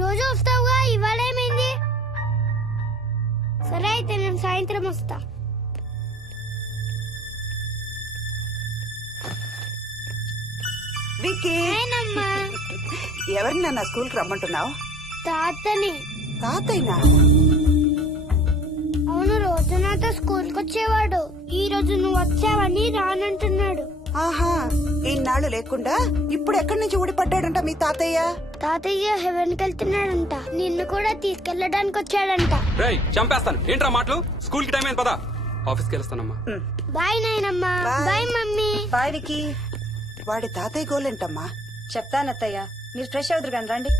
రోజు వస్తావుగా, ఇవాళ ఏమైంది? సరే అయితే నేను సాయంత్రం వస్తా. విక్కీ, నేనమ్మా. ఎవరిని నాన్న స్కూల్ కి రమ్మంటున్నావు? తాతని. తాతయ్యనా? అవును, రోజు నాతో స్కూల్ కి వచ్చేవాడు. ఈ రోజు నువ్వు వచ్చావని రానంటున్నాడు. ఆహా, ఇన్నాళ్ళు లేకుండా ఇప్పుడు ఎక్కడి నుంచి ఊడిపడ్డాడంట మీ తాతయ్య? తాతయ్య హెవెన్ కి వెళ్తున్నాడంట. నిన్ను కూడా తీసుకెళ్లడానికి వచ్చాడంట. రేయ్ చంపేస్తాను. ఏంట్రా మాటలు? స్కూల్ కి టైం అయింది, పదా ఆఫీస్కి వెళ్తానమ్మా. బాయ్ నాయనమ్మా. Bye. Bye mummy. Bye Vicky. వాడి తాతయ్య గోలేంటమ్మా? చెప్తానత్తయ్య, మీరు ఫ్రెష్ అవుతురు కానీ రండి.